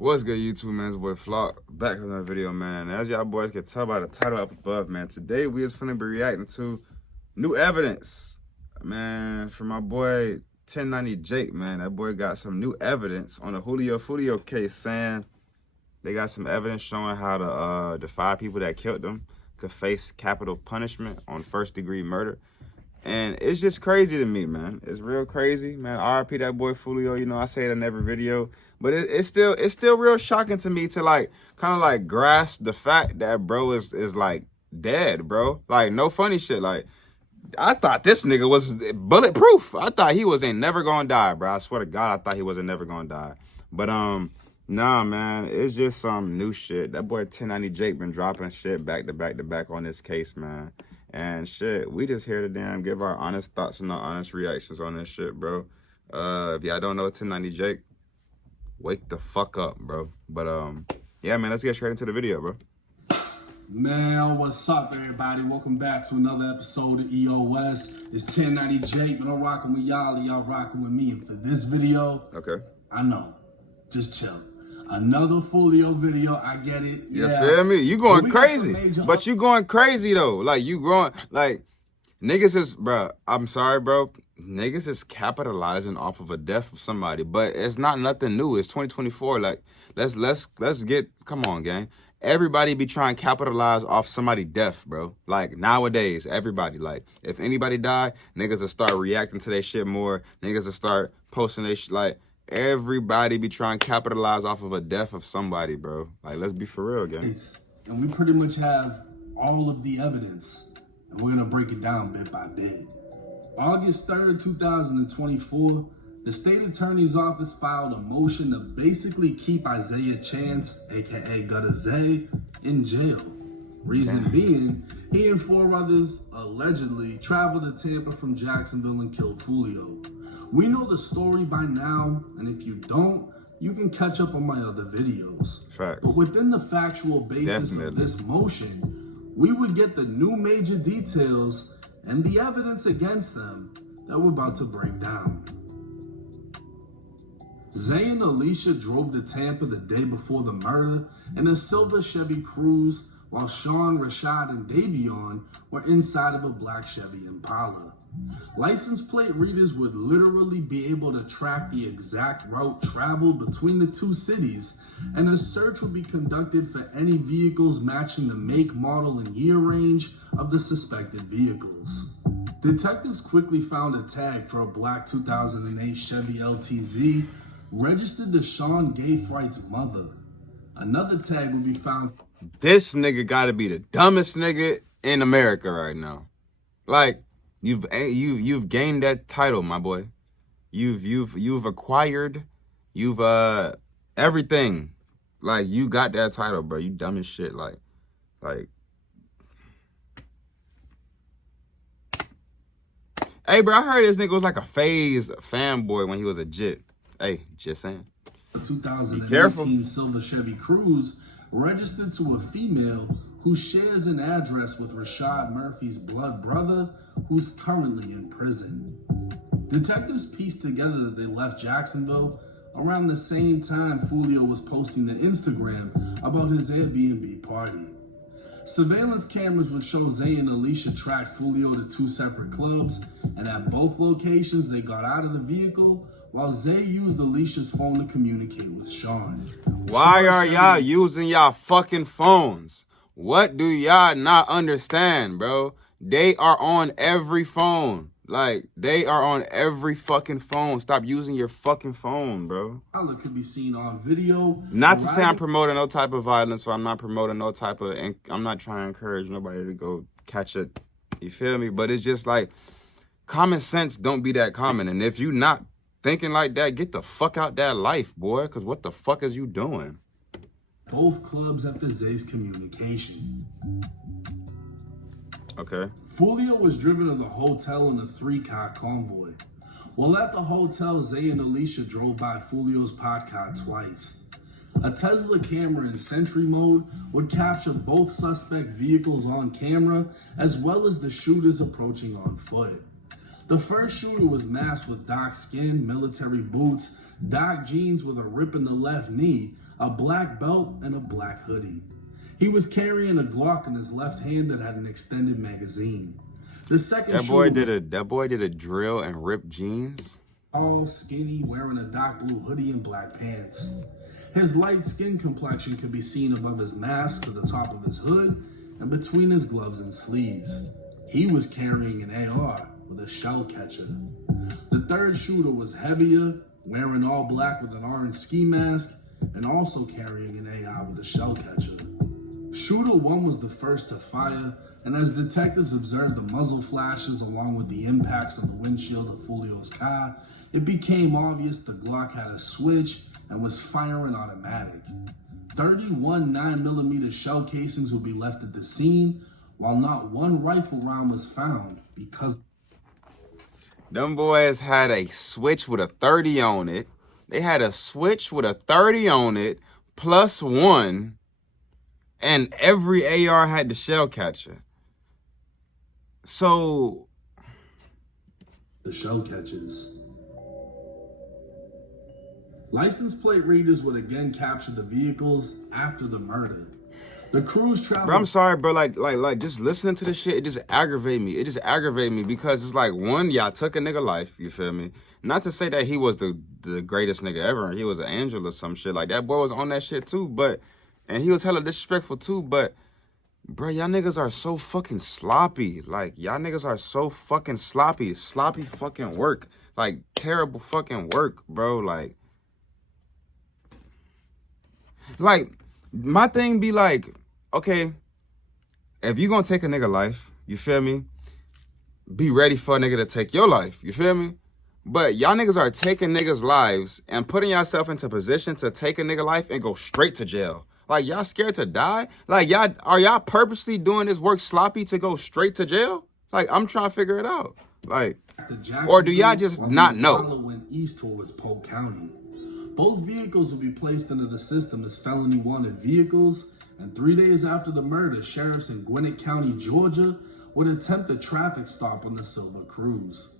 What's good, YouTube, man? It's your boy Flock, back with another video, man. And as y'all boys can tell by the title up above, man, today we is finna be reacting to new evidence, man, from my boy 1090 Jake, man. That boy got some new evidence on the Julio Foolio case, saying they got some evidence showing how the 5 people that killed them could face capital punishment on first-degree murder. And it's just crazy to me, man. It's real crazy, man. RIP that boy Foolio. You know, I say it in every video, but it's still real shocking to me to kind of grasp the fact that bro is like dead, bro. Like, no funny shit. Like, I thought this nigga was bulletproof. I thought he ain't never gonna die, bro. I swear to God, I thought he wasn't never gonna die. But nah, man, it's just some new shit. That boy 1090 Jake been dropping shit back to back to back on this case, man. And shit, we just here to damn give our honest thoughts and our honest reactions on this shit, bro. If y'all don't know 1090 Jake, wake the fuck up, bro. But yeah, man, let's get straight into the video, bro. Man, what's up, everybody? Welcome back to another episode of EOS. It's 1090 Jake, but I'm rocking with y'all and y'all rocking with me. And for this video, okay, I know, just chill. Another Foolio video, I get it. You feel me? You going crazy, but you going crazy though. Like, you growing, like, niggas is, bro, I'm sorry, bro. Niggas is capitalizing off of a death of somebody, but it's not nothing new. It's 2024. Like, let's get, come on, gang. Everybody be trying to capitalize off somebody death, bro. Like, nowadays, everybody, like, if anybody die, niggas will start reacting to their shit more. Niggas will start posting their shit, like, everybody be trying to capitalize off of a death of somebody, bro. Like, let's be for real, gang. And we pretty much have all of the evidence, and we're gonna break it down bit by bit. August 3rd, 2024, the state attorney's office filed a motion to basically keep Isaiah Chance, aka Gutter Zay, in jail. Reason being, he and 4 others allegedly traveled to Tampa from Jacksonville and killed Julio. We know the story by now, and if you don't, you can catch up on my other videos. Facts. But within the factual basis of this motion, we would get the new major details and the evidence against them that we're about to break down. Zay and Alicia drove to Tampa the day before the murder in a silver Chevy Cruze, while Sean, Rashad, and Davion were inside of a black Chevy Impala. License plate readers would literally be able to track the exact route traveled between the two cities, and a search would be conducted for any vehicles matching the make, model, and year range of the suspected vehicles. Detectives quickly found a tag for a black 2008 Chevy LTZ registered to Sean Gayfright's mother. Another tag would be found. This nigga gotta be the dumbest nigga in America right now. Like, you've gained that title, my boy. You've acquired, everything. Like, you got that title, bro. You dumb as shit. Like. Hey, bro, I heard this nigga was like a FaZe fanboy when he was a Jit. Hey, just saying. A 2018 silver Chevy Cruze registered to a female who shares an address with Rashad Murphy's blood brother, who's currently in prison. Detectives pieced together that they left Jacksonville around the same time Foolio was posting to Instagram about his Airbnb party. Surveillance cameras would show Zay and Alicia track Foolio to 2 separate clubs, and at both locations they got out of the vehicle while Zay used Alicia's phone to communicate with Sean. Why are y'all using y'all fucking phones? What do y'all not understand, bro? They are on every phone. Like, they are on every fucking phone. Stop using your fucking phone, bro. It could be seen on video. Not to say I'm promoting no type of violence, or I'm not promoting no type of, I'm not trying to encourage nobody to go catch it. You feel me? But it's just like, common sense don't be that common. And if you not thinking like that, get the fuck out that life, boy. Because what the fuck is you doing? Both clubs after Zay's communication. Okay. Foolio was driven to the hotel in a 3-car convoy. While at the hotel, Zay and Alicia drove by Foolio's pod car twice. A Tesla camera in Sentry mode would capture both suspect vehicles on camera, as well as the shooters approaching on foot. The first shooter was masked with dark skin, military boots, dark jeans with a rip in the left knee, a black belt, and a black hoodie. He was carrying a Glock in his left hand that had an extended magazine. The second That boy did a drill and ripped jeans. Tall, skinny, wearing a dark blue hoodie and black pants. His light skin complexion could be seen above his mask to the top of his hood and between his gloves and sleeves. He was carrying an AR with a shell catcher. The third shooter was heavier, wearing all black with an orange ski mask, and also carrying an AR with a shell catcher. Shooter 1 was the first to fire, and as detectives observed the muzzle flashes along with the impacts on the windshield of Foolio's car, it became obvious the Glock had a switch and was firing automatic. 31 9mm shell casings would be left at the scene, while not one rifle round was found because them boys had a switch with a 30 on it. They had a switch with a 30 on it, plus 1, and every AR had the shell catcher. So the shell catches. License plate readers would again capture the vehicles after the murder. The crews traveled. Bro, I'm sorry, bro. Like, just listening to this shit, it just aggravated me. It just aggravated me because it's like, one, y'all took a nigga life. You feel me? Not to say that he was the greatest nigga ever. He was an angel or some shit. Like, that boy was on that shit too. And he was hella disrespectful too. But, bro, y'all niggas are so fucking sloppy. Like, y'all niggas are so fucking sloppy. Sloppy fucking work. Like, terrible fucking work, bro. Like, my thing be like, okay, if you gonna take a nigga life, you feel me? Be ready for a nigga to take your life, you feel me? But y'all niggas are taking niggas' lives and putting yourself into position to take a nigga life and go straight to jail. Like, y'all scared to die? Like, are y'all purposely doing this work sloppy to go straight to jail? Like, I'm trying to figure it out. Like, or do y'all just not know? Went east towards Polk County. Both vehicles would be placed into the system as felony wanted vehicles, and 3 days after the murder, sheriffs in Gwinnett County, Georgia, would attempt a traffic stop on the Silver Cruise.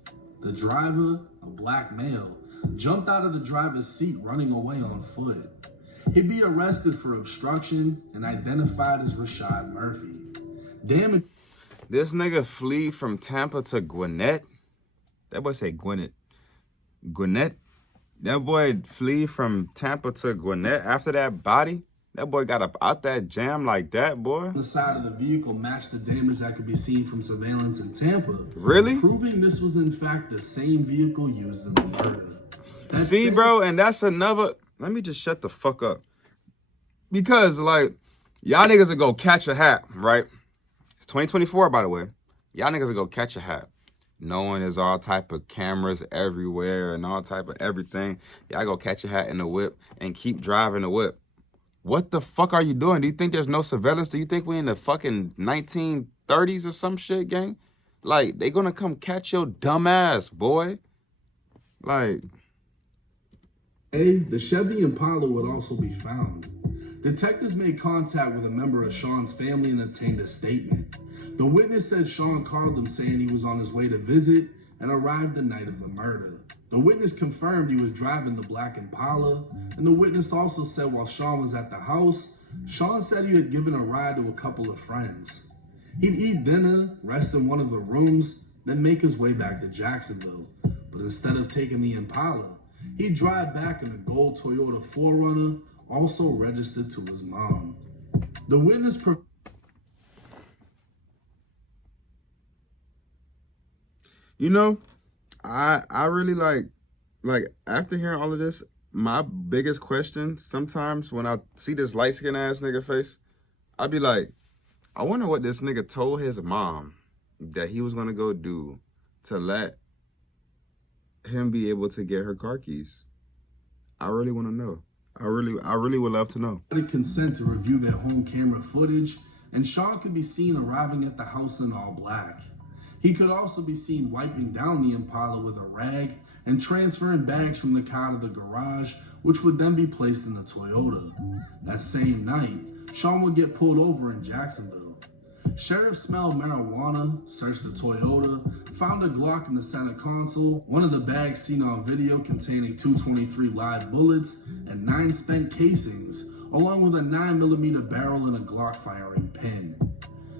The driver, a black male, jumped out of the driver's seat running away on foot. He'd be arrested for obstruction and identified as Rashad Murphy. This nigga flee from Tampa to Gwinnett? That boy say Gwinnett. Gwinnett? That boy flee from Tampa to Gwinnett after that body? That boy got up out that jam like that, boy. The side of the vehicle matched the damage that could be seen from surveillance in Tampa. Really? Proving this was in fact the same vehicle used in the murder. See, bro, and that's another... Let me just shut the fuck up. Because, like, y'all niggas will go catch a hat, right? It's 2024, by the way. Y'all niggas will go catch a hat. Knowing there's all type of cameras everywhere and all type of everything. Y'all go catch a hat in the whip and keep driving the whip. What the fuck are you doing? Do you think there's no surveillance? Do you think we in the fucking 1930s or some shit, gang? Like, they gonna come catch your dumb ass, boy. Like... The Chevy Impala would also be found. Detectives made contact with a member of Sean's family and obtained a statement. The witness said Sean called him saying he was on his way to visit and arrived the night of the murder. The witness confirmed he was driving the black Impala, and the witness also said while Sean was at the house, Sean said he had given a ride to a couple of friends. He'd eat dinner, rest in one of the rooms, then make his way back to Jacksonville. But instead of taking the Impala, he'd drive back in a gold Toyota 4Runner, also registered to his mom. The witness... You know, I really like after hearing all of this, my biggest question sometimes when I see this light-skinned ass nigga face, I'd be like, I wonder what this nigga told his mom that he was gonna go do to let him be able to get her car keys. I really want to know. I really would love to know. Consent to review their home camera footage, and Sean could be seen arriving at the house in all black. He could also be seen wiping down the Impala with a rag and transferring bags from the car to the garage, which would then be placed in the Toyota. That same night, Sean would get pulled over in Jacksonville. Sheriffs smelled marijuana, searched the Toyota, found a Glock in the center console, one of the bags seen on video containing 223 live bullets and 9 spent casings, along with a 9mm barrel and a Glock firing pin.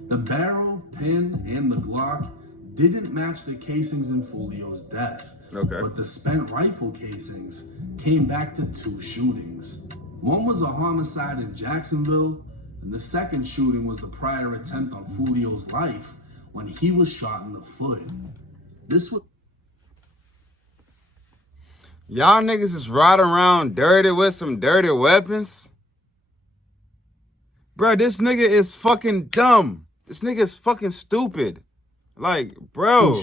The barrel, pin, and the Glock didn't match the casings in Foolio's death, but the spent rifle casings came back to 2 shootings. One was a homicide in Jacksonville, and the second shooting was the prior attempt on Foolio's life when he was shot in the foot. This was... Y'all niggas is riding around dirty with some dirty weapons? Bro, this nigga is fucking dumb. This nigga is fucking stupid. Like, bro,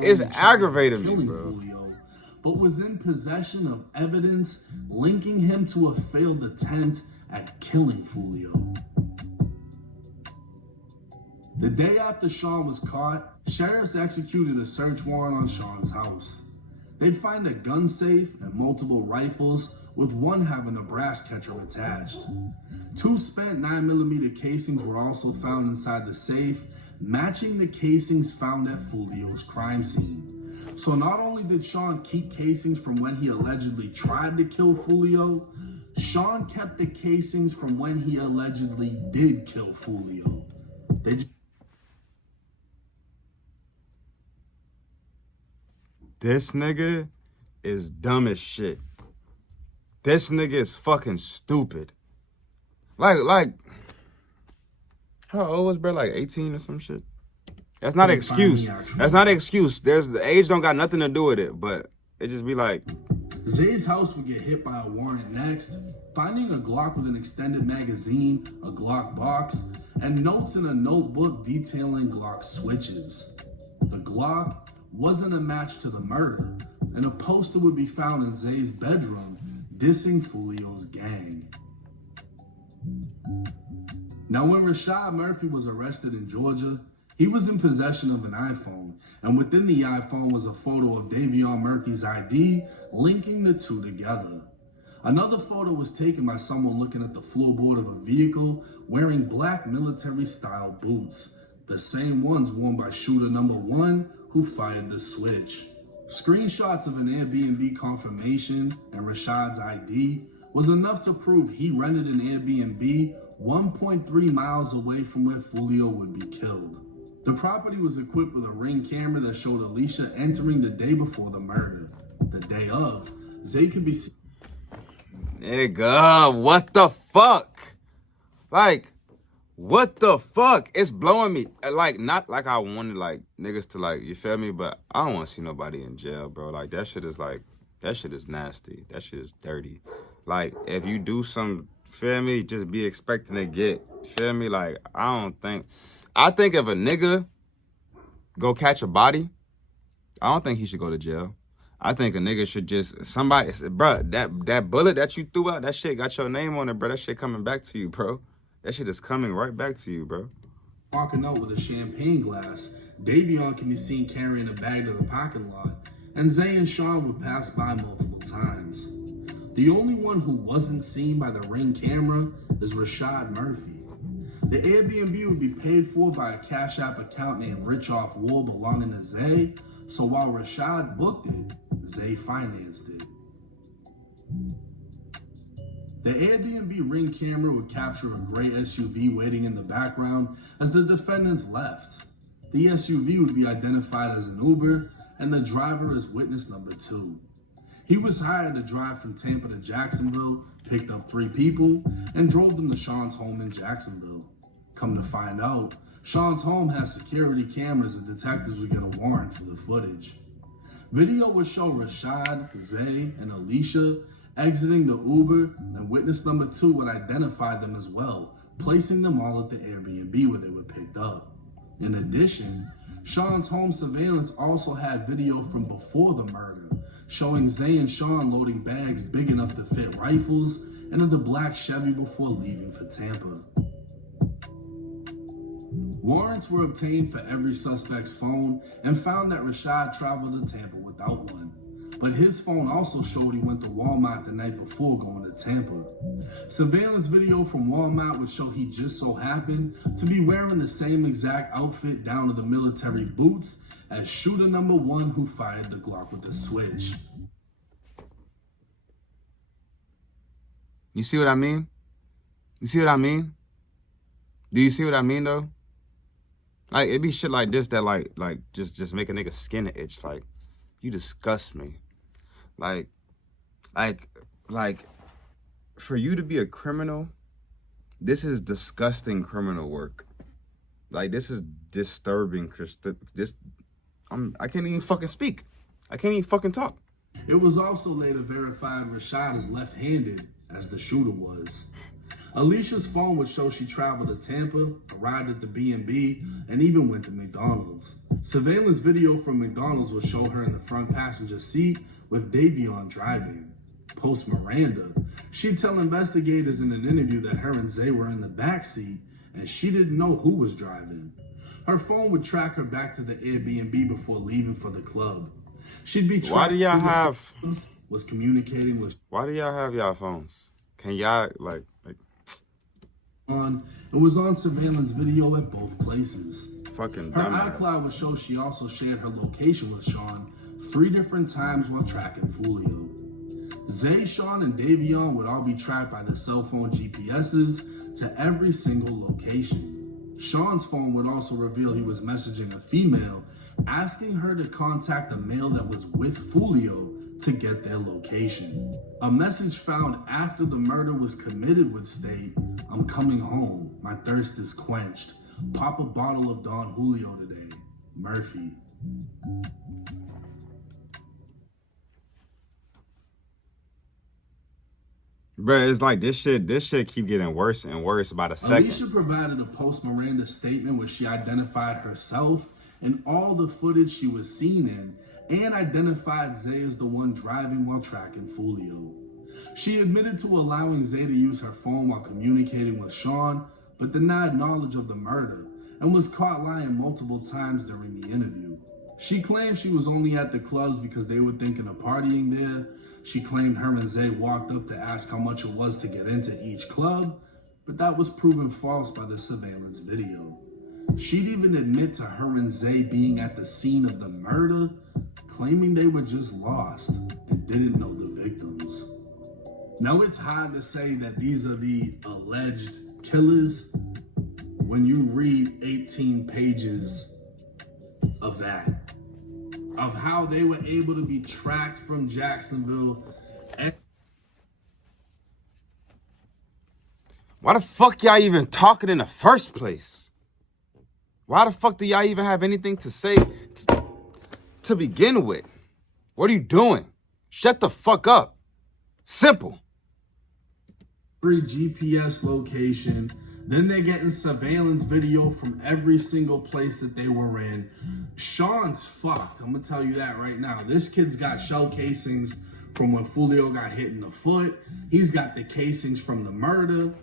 it's aggravating me, bro. Foolio, but was in possession of evidence linking him to a failed attempt at killing Foolio. The day after Sean was caught, sheriffs executed a search warrant on Sean's house. They'd find a gun safe and multiple rifles, with one having a brass catcher attached. 2 spent 9mm casings were also found inside the safe, matching the casings found at Foolio's crime scene. So not only did Sean keep casings from when he allegedly tried to kill Foolio, Sean kept the casings from when he allegedly did kill Foolio. This nigga is dumb as shit. This nigga is fucking stupid. Like, how old was bro? Like 18 or some shit? That's not an excuse. That's not an excuse. The age don't got nothing to do with it, but it just be like. Zay's house would get hit by a warrant next, finding a Glock with an extended magazine, a Glock box, and notes in a notebook detailing Glock switches. The Glock wasn't a match to the murder, and a poster would be found in Zay's bedroom dissing Foolio's gang. Now, when Rashad Murphy was arrested in Georgia, he was in possession of an iPhone, and within the iPhone was a photo of Davion Murphy's ID linking the two together. Another photo was taken by someone looking at the floorboard of a vehicle wearing black military-style boots, the same ones worn by shooter number 1 who fired the switch. Screenshots of an Airbnb confirmation and Rashad's ID was enough to prove he rented an Airbnb 1.3 miles away from where Foolio would be killed. The property was equipped with a Ring camera that showed Alicia entering the day before the murder. The day of, Zay could be seen. Nigga, what the fuck? Like, what the fuck? It's blowing me. Like, not like I wanted, like, niggas to, like, you feel me? But I don't want to see nobody in jail, bro. Like, that shit is nasty. That shit is dirty. Like, if you do some, feel me, just be expecting to get, feel me? Like, I think if a nigga go catch a body, I don't think he should go to jail. I think a nigga should just, somebody, bro, that bullet that you threw out, that shit got your name on it, bro. That shit coming back to you, bro. That shit is coming right back to you, bro. Walking out with a champagne glass, Davion can be seen carrying a bag to the parking lot, and Zay and Sean would pass by multiple times. The only one who wasn't seen by the Ring camera is Rashad Murphy. The Airbnb would be paid for by a Cash App account named Rich Off War belonging to Zay, so while Rashad booked it, Zay financed it. The Airbnb Ring camera would capture a gray SUV waiting in the background as the defendants left. The SUV would be identified as an Uber, and the driver is witness number 2. He was hired to drive from Tampa to Jacksonville, picked up 3 people, and drove them to Sean's home in Jacksonville. Come to find out, Sean's home has security cameras and detectives would get a warrant for the footage. Video would show Rashad, Zay, and Alicia exiting the Uber, and witness number 2 would identify them as well, placing them all at the Airbnb where they were picked up. In addition, Sean's home surveillance also had video from before the murder, showing Zay and Sean loading bags big enough to fit rifles into the black Chevy before leaving for Tampa. Warrants were obtained for every suspect's phone and found that Rashad traveled to Tampa without one. But his phone also showed he went to Walmart the night before going to Tampa. Surveillance video from Walmart would show he just so happened to be wearing the same exact outfit down to the military boots as shooter number 1 who fired the Glock with the switch. You see what I mean? You see what I mean? Do you see what I mean though? Like it be shit like this that like just make a nigga skin itch. Like you disgust me. Like for you to be a criminal, this is disgusting criminal work. Like this is disturbing. I can't even fucking speak. I can't even fucking talk. It was also later verified Rashad is left-handed, as the shooter was. Alicia's phone would show she traveled to Tampa, arrived at the B&B, and even went to McDonald's. Surveillance video from McDonald's would show her in the front passenger seat with Davion driving. Post Miranda, she'd tell investigators in an interview that her and Zay were in the back seat and she didn't know who was driving. Her phone would track her back to the Airbnb before leaving for the club. She'd be tracked. Why do y'all have? Was communicating with. Why do y'all have y'all phones? Can y'all like? On and was on surveillance video at both places. Fucking her dumbass. iCloud would show she also shared her location with Sean 3 different times while tracking Foolio. Zay, Sean, and Davion would all be tracked by their cell phone GPSs to every single location. Sean's phone would also reveal he was messaging a female, asking her to contact a male that was with Foolio to get their location. A message found after the murder was committed would state, "I'm coming home. My thirst is quenched. Pop a bottle of Don Julio today. Murphy." Bruh, it's like this shit keep getting worse and worse by the second. Alicia provided a post-Miranda statement where she identified herself and all the footage she was seen in, and identified Zay as the one driving while tracking Foolio. She admitted to allowing Zay to use her phone while communicating with Sean, but denied knowledge of the murder, and was caught lying multiple times during the interview. She claimed she was only at the clubs because they were thinking of partying there. She claimed her and Zay walked up to ask how much it was to get into each club, but that was proven false by the surveillance video. She'd even admit to her and Zay being at the scene of the murder, claiming they were just lost and didn't know the victims. Now it's hard to say that these are the alleged killers when you read 18 pages of that, of how they were able to be tracked from Jacksonville. Why the fuck y'all even talking in the first place? Why the fuck do y'all even have anything to say to begin with? What are you doing? Shut the fuck up. Simple. Every GPS location. Then they're getting surveillance video from every single place that they were in. Sean's fucked. I'm gonna tell you that right now. This kid's got shell casings from when Foolio got hit in the foot. He's got the casings from the murder.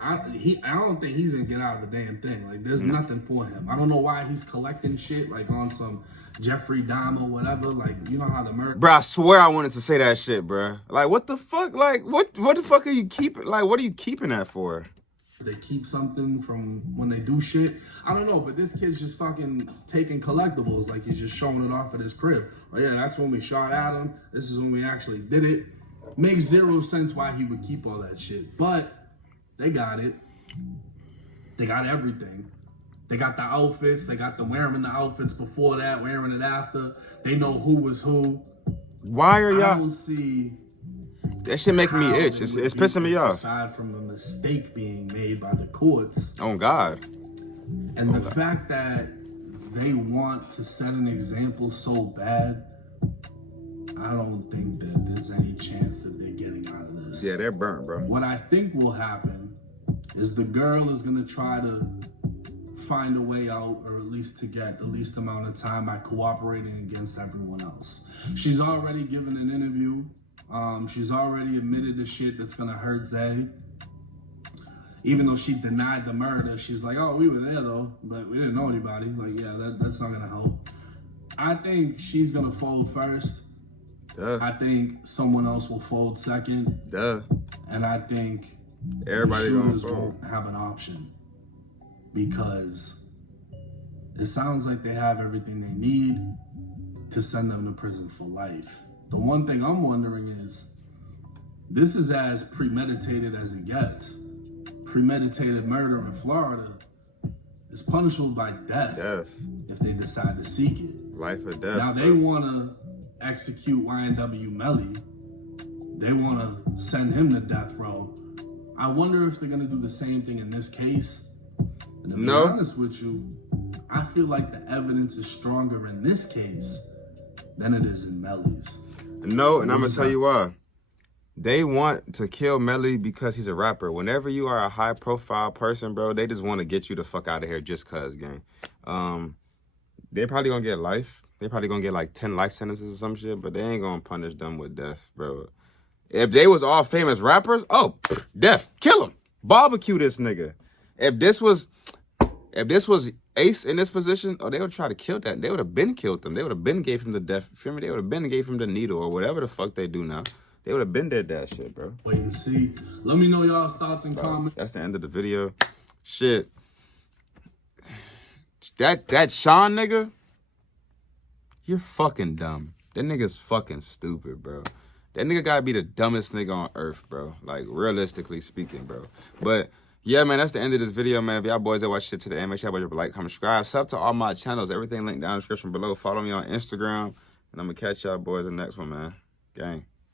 I don't think he's gonna get out of the damn thing. Like, there's nothing for him. I don't know why he's collecting shit like on some Jeffrey Dahmer or whatever. Like, you know how the murder. Bro, I swear I wanted to say that shit, bro. Like, what the fuck? Like, what the fuck are you keeping? Like, what are you keeping that for? They keep something from when they do shit. I don't know, but this kid's just fucking taking collectibles. Like, he's just showing it off at his crib. Oh yeah, that's when we shot at him. This is when we actually did it. Makes zero sense why he would keep all that shit. But they got it. They got everything. They got the outfits. They got the wearing the outfits before that, wearing it after. They know who was who. Why are y'all? I don't see. That shit making me itch. It's pissing me off. Aside from a mistake being made by the courts. Oh God. And the fact that they want to set an example so bad, I don't think that there's any chance that they're getting out of this. Yeah, they're burnt, bro. What I think will happen is the girl is gonna try to find a way out, or at least to get the least amount of time by cooperating against everyone else. She's already given an interview. She's already admitted to shit that's gonna hurt Zay. Even though she denied the murder, she's like, oh, we were there though, but we didn't know anybody. Like, yeah, that's not gonna help. I think she's gonna fold first. Duh. I think someone else will fold second. Duh. And I think Everybody the gonna shooters fold. won't have an option, because it sounds like they have everything they need to send them to prison for life. The one thing I'm wondering is, this is as premeditated as it gets. premeditated murder in Florida is punishable by death Death. if they decide to seek it. Life or death. Now they bro. want to execute YNW Melly. They want to send him to death row. I wonder if they're going to do the same thing in this case. And to be honest with you, I feel like the evidence is stronger in this case than it is in Melly's. No, and I'm going to tell you why. They want to kill Melly because he's a rapper. Whenever you are a high-profile person, bro, they just want to get you the fuck out of here just cause, gang. They probably gonna get life. They probably gonna get like 10 life sentences or some shit, but they ain't gonna punish them with death, bro. If they was all famous rappers, oh, death, kill him, barbecue this nigga. If this was Ace in this position, oh, they would try to kill that. They would have been killed them. They would have been gave him the death. Feel me? They would have been gave him the needle or whatever the fuck they do now. They would have been did that shit, bro. Wait and see. Let me know y'all's thoughts and comments. That's the end of the video. Shit. That Sean nigga, you're fucking dumb. That nigga's fucking stupid, bro. That nigga gotta be the dumbest nigga on earth, bro. Like, realistically speaking, bro. But, yeah, man, that's the end of this video, man. If y'all boys that watch shit to the end, make sure y'all boys like, comment, subscribe. Sub to all my channels. Everything linked down in the description below. Follow me on Instagram. And I'm gonna catch y'all boys in the next one, man. Gang.